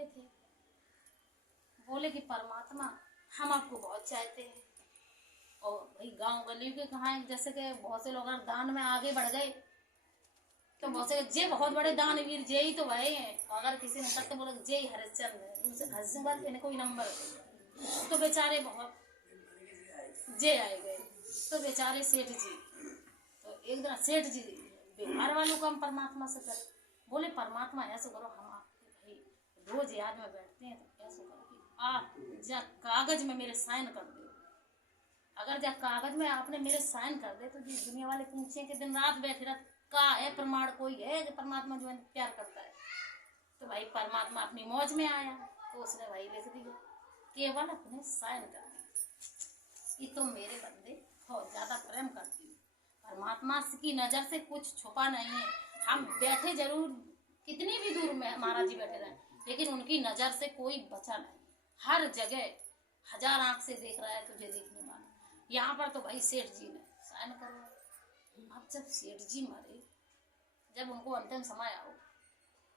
रहे थे, बोले कि परमात्मा हम आपको बहुत चाहते हैं। और भाई गांव गली के कहाँ है, जैसे कि बहुत से लोग दान में आगे बढ़ गए तो बहुत से जे बहुत बड़े दानवीर जे ही तो भाई हैं। अगर किसी ने तक बोला जय हरिश्चंद्र हरिश्चंद्र इन्हें कोई नंबर तो बेचारे बहुत जे आए गए। तो बेचारे सेठ जी तो एक दिन सेठ जी बिहार वालों को हम परमात्मा से करें, बोले परमात्मा ऐसा करो, हम आपके भाई रोज याद में बैठते हैं तो ऐसा करो कि आप जा कागज में मेरे साइन कर दो। अगर जा कागज में आपने मेरे साइन कर दे तो दुनिया वाले पूछे कि दिन रात बैठे रह का है प्रमाण कोई है कि परमात्मा जो है प्यार करता है। तो भाई परमात्मा अपनी मौज में आया तो उसने भाई लिख दिया केवल अपने साइन कर कि तुम मेरे बंदे बहुत ज्यादा प्रेम करती हो। परमात्मा की नजर से कुछ छुपा नहीं है। हम बैठे जरूर कितनी भी दूर में महाराज जी बैठे रहे, लेकिन उनकी नजर से कोई बचा नहीं। हर जगह हजार आंख से देख रहा है तुझे देखने वाला। यहाँ पर तो भाई सेठ जी ने साइन करवाया। अब जब सेठ जी मरे, जब उनको अंतिम समय आओ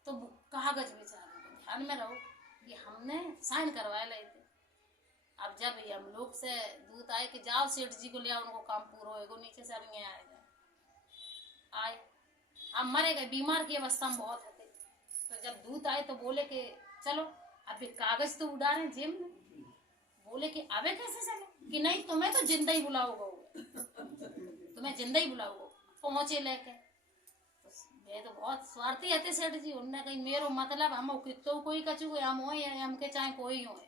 तो कागज बेचारे ध्यान में रहो कि हमने साइन करवाए ले थे। अब जब हम लोग से दूत आए कि जाओ सेठ जी को ले आओ, उनको काम पूरा होएगा, नीचे से अब यहाँ आए। अब मरे गए, बीमार की अवस्था में बहुत थे। तो जब दूत आए तो बोले कि चलो अब कागज तो उड़ाने जेब में। बोले कि अबे कैसे चले कि नहीं तुम्हें तो जिंदा ही बुलाओगे, तुम्हें जिंदा ही बुलाओगे। पहुंचे लेके तो ये तो बहुत स्वार्थी है सेठ जी। उनने कही मेरो मतलब हम कितो कोई कचू हम हो हमके चाहे कोई हो,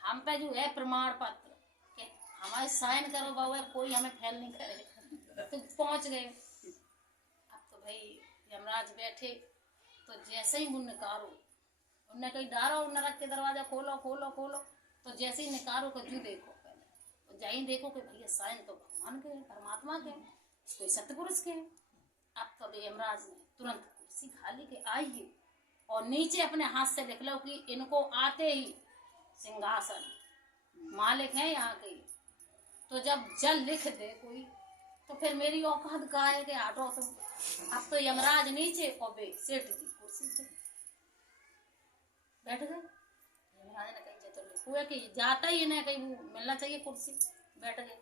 हम पे जो है प्रमाण पत्र के हमारे साइन करो बाबू, कोई हमें फेल नहीं करे। तो पहुंच गए। अब तो भाई यमराज बैठे तो जैसे ही मुन निकारो उनने कहीं डारो नरक के दरवाजा खोलो खोलो खोलो। तो जैसे ही निकारो को जू देखो पहले तो जाई देखो कि भैया साइन तो भगवान के परमात्मा के कोई सतपुरुष के। अब तो यमराज ने तुरंत कुर्सी खाली के आइए और नीचे अपने हाथ से लिख लो कि इनको आते ही सिंहासन मालिक है यहाँ के। तो जब जल लिख दे कोई तो फिर मेरी औकात का है कि हटो तुम। अब तो यमराज नीचे और बे सेठ जी कुर्सी पे बैठ गए। यमराज ने कहीं तो लिखो कि जाता ही नहीं कहीं मिलना चाहिए कुर्सी, बैठ गए।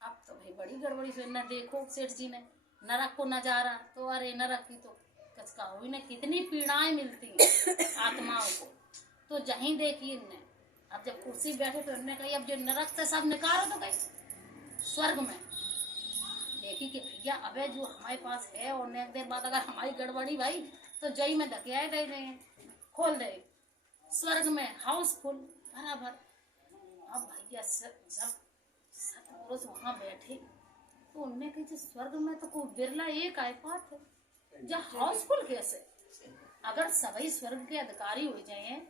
अब तो भाई बड़ी गड़बड़ी से न देखो सेठ जी ने नरक को नजारा तो अरे नरक की तो कचका हुई ना कितनी पीड़ाएं मिलती हैं आत्माओं को। तो जहीं देखिए इनने अब जब कुर्सी बैठे तो इनने कही अब जो नरक से सब निकालो तो कहीं स्वर्ग में देखी कि भैया अबे जो हमारे पास है और एक देर बाद अगर हमारी गड़बड़ी भाई तो जई में धकियाए दे रहे हैं खोल दे स्वर्ग में हाउसफुल बराबर। अब भैया जब सतपुरुष वहां बैठे तो उनने कही स्वर्ग में तो कोई बिरला एक आए पात है जब हाउसफुल कैसे। अगर सभी स्वर्ग के अधिकारी हो जाए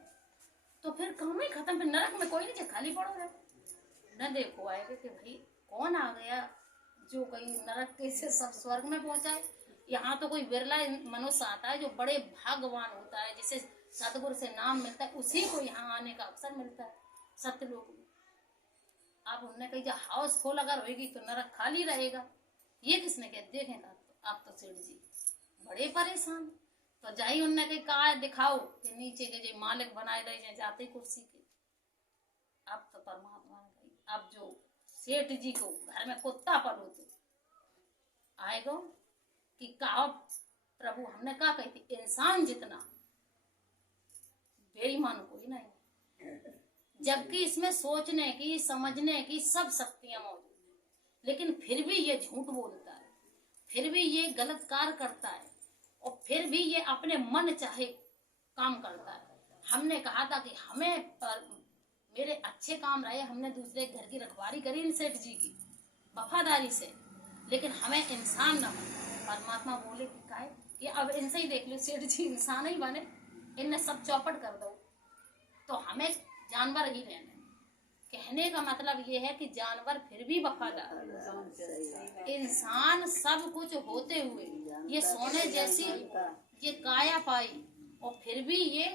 तो फिर काम ही खत्म, फिर नरक में कोई नहीं खाली पड़ो है न। देखो आएगा कि भाई कौन आ गया जो कहीं नरक के से सब स्वर्ग में पहुंचाए। यहाँ तो कोई बिरला मनुष्य आता है जो बड़े भाग्यवान होता है, जिसे सतगुरु से नाम मिलता है, उसी को यहाँ आने का अवसर मिलता है सत्यलोक में। आप उनने कही जब हाउसफुल अगर होगी तो नरक खाली रहेगा, ये किसने कह देखेगा। तो आप तो सेठ जी बड़े परेशान। तो जाई उनने कही कहा दिखाओ कि नीचे के जो मालिक बनाए रहे जाते कुर्सी के। अब तो परमात्मा ने कही अब जो सेठ जी को घर में कुत्ता पलो तो आएगा कि कहा प्रभु हमने कहा कही थी इंसान जितना बेईमान कोई नहीं, जबकि इसमें सोचने की समझने की सब शक्तियां मौजूद है, लेकिन फिर भी ये झूठ बोलता है, फिर भी ये गलत कार्य करता है और फिर भी ये अपने मन चाहे काम करता है। हमने कहा था कि हमें पर मेरे अच्छे काम रहे, हमने दूसरे घर की रखवाली करी इन सेठ जी की वफादारी से, लेकिन हमें इंसान न बना। परमात्मा बोले कि काहे कि अब इनसे ही देख लो सेठ जी इंसान ही बने, इनने सब चौपट कर दो तो हमें जानवर ही रहने। कहने का मतलब ये है कि जानवर फिर भी वफादार, इंसान सब कुछ होते हुए ये सोने जैसी ये काया पाई और फिर भी ये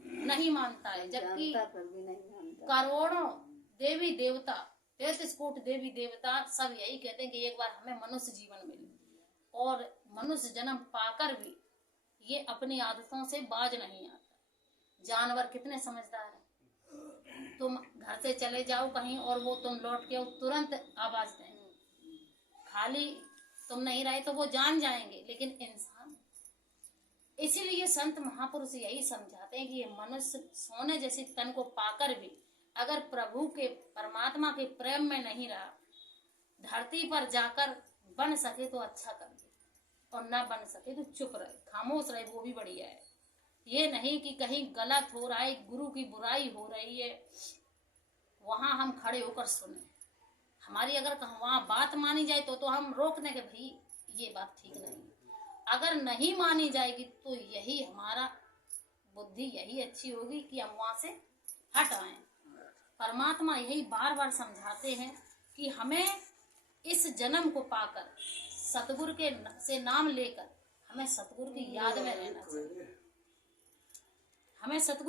नहीं मानता है। जबकि करोड़ों देवी देवता 33 कोटि देवी देवता सब यही कहते हैं कि एक बार हमें मनुष्य जीवन मिले, और मनुष्य जन्म पाकर भी ये अपनी आदतों से बाज नहीं आता। जानवर कितने समझदार हैं। तुम घर से चले जाओ कहीं और वो तुम लौट के तुरंत आवाज देंगे, खाली तुम नहीं रहे तो वो जान जाएंगे। लेकिन इंसान, इसीलिए संत महापुरुष यही समझाते हैं कि ये मनुष्य सोने जैसी तन को पाकर भी अगर प्रभु के परमात्मा के प्रेम में नहीं रहा, धरती पर जाकर बन सके तो अच्छा कर दे, और ना बन सके तो चुप रहे, खामोश रहे, वो भी बढ़िया है। ये नहीं कि कहीं गलत हो रहा है, गुरु की बुराई हो रही है, वहां हम खड़े होकर सुने। हमारी अगर वहां बात मानी जाए तो हम रोक देंगे, भाई ये बात ठीक नहीं। अगर नहीं मानी जाएगी तो यही हमारा बुद्धि यही अच्छी होगी कि हम वहां से हट आए। परमात्मा यही बार बार समझाते हैं कि हमें इस जन्म को पाकर सतगुरु के से नाम लेकर हमें सतगुरु की याद में रहना चाहिए। हमें सतगुरु